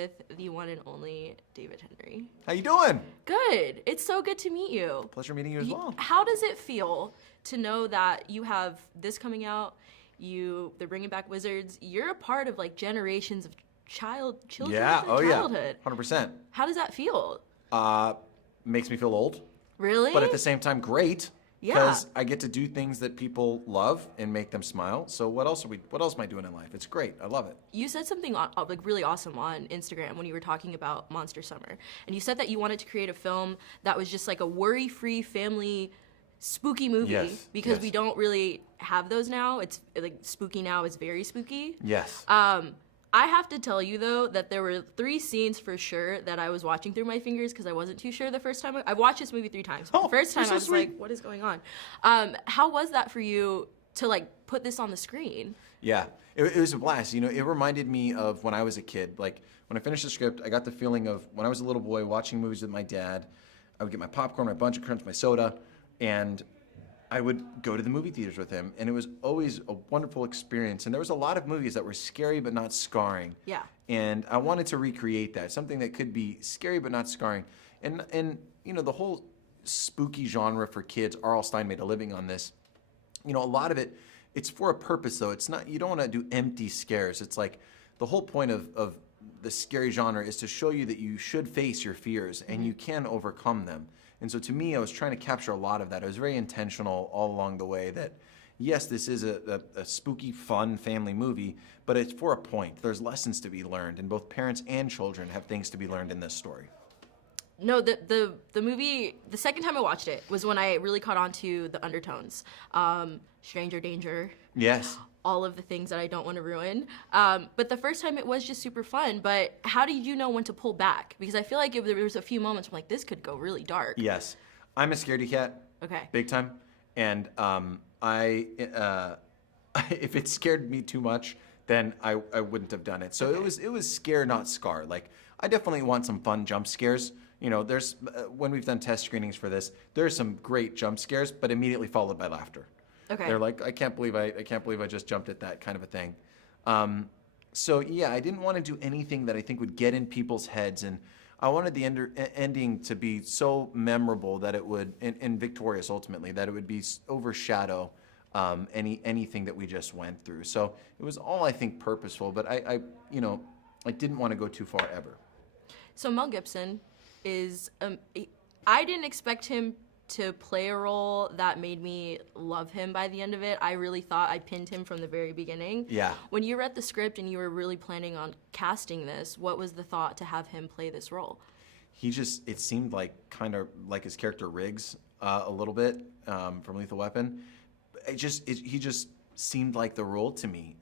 with the one and only David Henrie. How you doing? Good. It's so good to meet you. Pleasure meeting you as well. How does it feel to know that you have this coming out? They're bringing back Wizards. You're a part of like generations of children. Yeah. Oh childhood. yeah. 100%. How does that feel? Makes me feel old. Really? But at the same time, great. Yeah. Because I get to do things that people love and make them smile. So what else am I doing in life? It's great. I love it. You said something like really awesome on Instagram when you were talking about Monster Summer. And you said that you wanted to create a film that was just like a worry-free family spooky movie. Yes, because yes. we don't really have those now. It's like Spooky Now is very spooky. Yes. I have to tell you, though, that there were 3 scenes for sure that I was watching through my fingers because I wasn't too sure the first time. I watched this movie 3 times. Oh, the first time you're so I was sweet. like, what is going on? How was that for you to, like, put this on the screen? Yeah, it was a blast. You know, it reminded me of when I was a kid. Like, when I finished the script, I got the feeling of when I was a little boy watching movies with my dad. I would get my popcorn, my Bunch of Crunch, my soda, and I would go to the movie theaters with him, and it was always a wonderful experience. And there was a lot of movies that were scary but not scarring. Yeah. And I wanted to recreate that, something that could be scary but not scarring. And you know, the whole spooky genre for kids, R.L. Stine made a living on this. You know, a lot of it, it's for a purpose though. It's not, you don't want to do empty scares. It's like the whole point of the scary genre is to show you that you should face your fears and you can overcome them. And so to me, I was trying to capture a lot of that. I was very intentional all along the way that, yes, this is a spooky, fun family movie, but it's for a point. There's lessons to be learned, and both parents and children have things to be learned in this story. No, the movie, the second time I watched it was when I really caught on to the undertones. Stranger danger. Yes. All of the things that I don't want to ruin. But the first time it was just super fun, but how did you know when to pull back? Because I feel like there was a few moments where I'm like, this could go really dark. Yes. I'm a scaredy cat. Okay. Big time. And if it scared me too much, then I wouldn't have done it. So Okay. it was scare, not scar. Like, I definitely want some fun jump scares. You know, there's when we've done test screenings for this, there's some great jump scares, but immediately followed by laughter. Okay. They're like, I can't believe I just jumped at that kind of a thing. So yeah, I didn't want to do anything that I think would get in people's heads, and I wanted the ending to be so memorable that it would, and victorious ultimately, that it would be overshadow anything that we just went through. So it was all, I think, purposeful, but I didn't want to go too far ever. So Mel Gibson is, I didn't expect him to play a role that made me love him by the end of it. I really thought I pinned him from the very beginning. Yeah. When you read the script and you were really planning on casting this, what was the thought to have him play this role? It seemed like kind of like his character Riggs a little bit from Lethal Weapon. He just seemed like the role to me.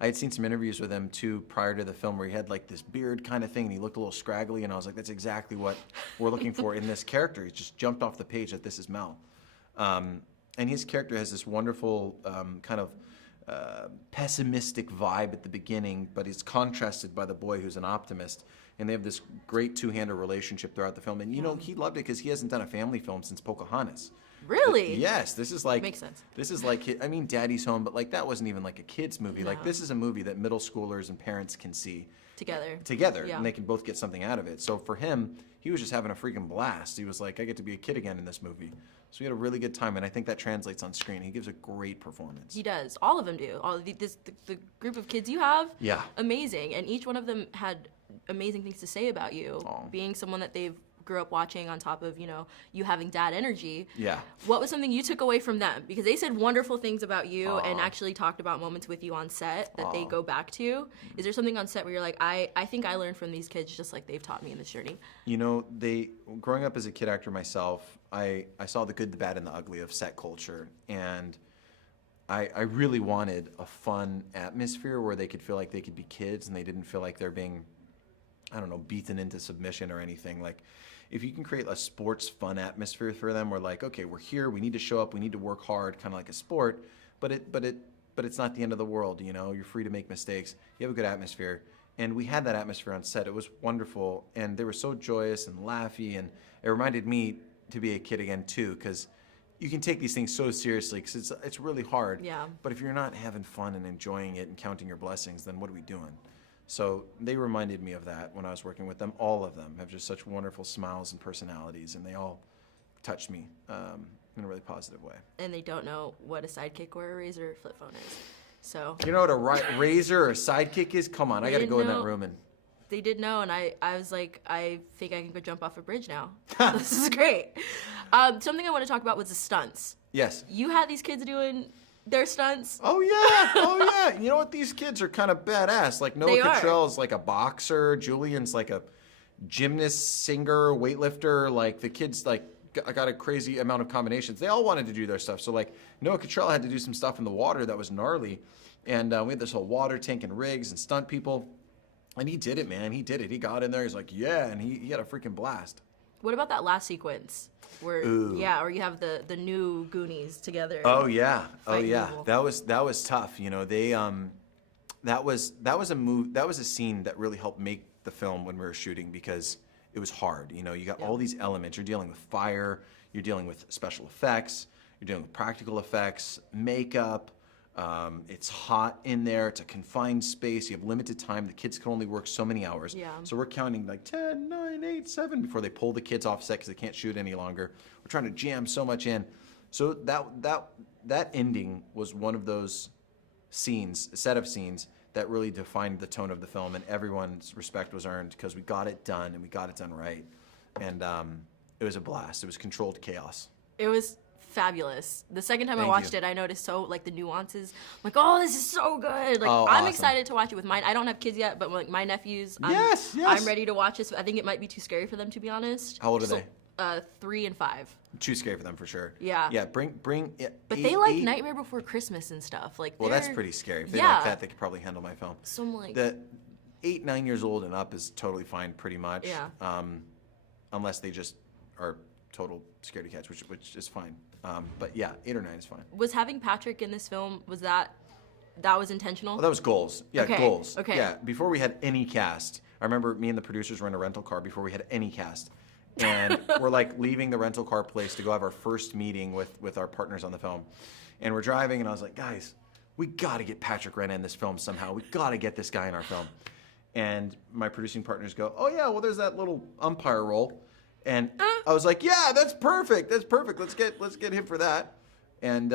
I had seen some interviews with him too prior to the film where he had like this beard kind of thing and he looked a little scraggly, and I was like, that's exactly what we're looking for in this character. He just jumped off the page that this is Mel. And his character has this wonderful kind of pessimistic vibe at the beginning, but he's contrasted by the boy who's an optimist. And they have this great two-hander relationship throughout the film. And you know, he loved it because he hasn't done a family film since Pocahontas. Really? Yes, this is like... Makes sense. This is like, I mean, Daddy's Home, but like that wasn't even like a kid's movie. No. Like, this is a movie that middle schoolers and parents can see Together. Yeah. and they can both get something out of it. So for him, he was just having a freaking blast. He was like, I get to be a kid again in this movie. So he had a really good time, and I think that translates on screen. He gives a great performance. He does. All of them do. The group of kids you have, Yeah. amazing. And each one of them had amazing things to say about you. Aw. Being someone that they've grew up watching on top of, you having dad energy. Yeah. What was something you took away from them? Because they said wonderful things about you and Aw. actually talked about moments with you on set that they Aw. go back to. Is there something on set where you're like, I think I learned from these kids just like they've taught me in this journey? You know, growing up as a kid actor myself, I saw the good, the bad, and the ugly of set culture, and I really wanted a fun atmosphere where they could feel like they could be kids and they didn't feel like they're being, I don't know, beaten into submission or anything. Like, if you can create a sports fun atmosphere for them, where like, okay, we're here, we need to show up, we need to work hard, kind of like a sport, but it's not the end of the world, you know, you're free to make mistakes, you have a good atmosphere. And we had that atmosphere on set. It was wonderful, and they were so joyous and laughy, and it reminded me to be a kid again too, because you can take these things so seriously because it's really hard. Yeah. But if you're not having fun and enjoying it and counting your blessings, then what are we doing? So they reminded me of that when I was working with them. All of them have just such wonderful smiles and personalities, and they all touched me in a really positive way. And they don't know what a sidekick or a razor or flip phone is. So You know what a razor or a sidekick is? Come on, I got to go in that room and. they did know, and I was like, I think I can go jump off a bridge now. This is great. Something I want to talk about was the stunts. Yes. You had these kids doing their stunts. Oh yeah. You know what? These kids are kind of badass. Like Noah They are. Cottrell's like a boxer. Julian's like a gymnast, singer, weightlifter. Like the kids like got a crazy amount of combinations. They all wanted to do their stuff. So like Noah Cottrell had to do some stuff in the water that was gnarly, and we had this whole water tank and rigs and stunt people. And he did it, man. He did it. He got in there. He's like, yeah, and he had a freaking blast. What about that last sequence where Ooh. where you have the new Goonies together? Oh yeah, Fighting evil. That was tough. You know, they that was a scene that really helped make the film when we were shooting because it was hard. You know, you got all these elements. You're dealing with fire. You're dealing with special effects. You're dealing with practical effects, makeup. It's hot in there. It's a confined space. You have limited time. The kids can only work so many hours. Yeah. So we're counting like 10, 9, 8, 7 before they pull the kids off set because they can't shoot any longer. We're trying to jam so much in. So that ending was one of those scenes, a set of scenes that really defined the tone of the film, and everyone's respect was earned because we got it done and we got it done right. And it was a blast. It was controlled chaos. It was fabulous. The second time I Thank watched you. it, I noticed like the nuances. I'm like, oh, this is so good. Like, Oh, I'm awesome. excited to watch it with mine. I don't have kids yet, but like my nephews, Yes. I'm ready to watch this. I think it might be too scary for them, to be honest. How old are they? 3 and 5. Too scary for them for sure. Yeah. Yeah. Bring. Yeah, But eight- they like eight- Nightmare Before Christmas and stuff. Like, Well, that's they're- pretty scary. If they Yeah. like that, they could probably handle my film. So I'm like, The 8, 9 years old and up is totally fine, pretty much. Yeah. Unless they just are total scaredy cats, which is fine. But yeah, 8 or 9 is fine. was having Patrick in this film, that was intentional? Well, that was goals. Yeah, Okay, goals. okay. Yeah, before we had any cast, I remember me and the producers were in a rental car before we had any cast. And we're like leaving the rental car place to go have our first meeting with our partners on the film. And we're driving, and I was like, guys, we got to get Patrick Renna in this film somehow. We got to get this guy in our film. And my producing partners go, oh, yeah, well, there's that little umpire role. And I was like, yeah, that's perfect. That's perfect. Let's get him for that. And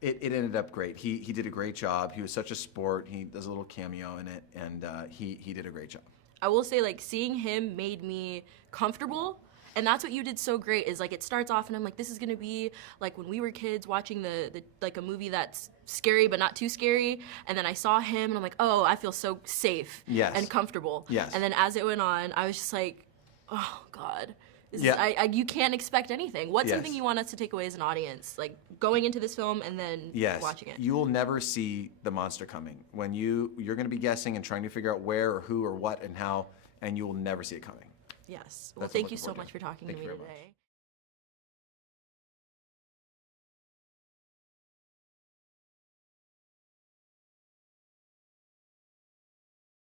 it ended up great. He did a great job. He was such a sport. He does a little cameo in it, and he did a great job. I will say, like, seeing him made me comfortable, and that's what you did so great. Is like it starts off, and I'm like, this is gonna be like when we were kids watching the like a movie that's scary but not too scary. And then I saw him, and I'm like, oh, I feel so safe Yes. and comfortable. Yes. And then as it went on, I was just like, oh God. This Yeah. is, you can't expect anything. What's Yes. something you want us to take away as an audience, like going into this film and then Yes, watching it? you will never see the monster coming. When you're going to be guessing and trying to figure out where or who or what and how, and you will never see it coming. Yes. Well, That's what I'm thank you looking so forward much to. for talking Thank to you me very much. today.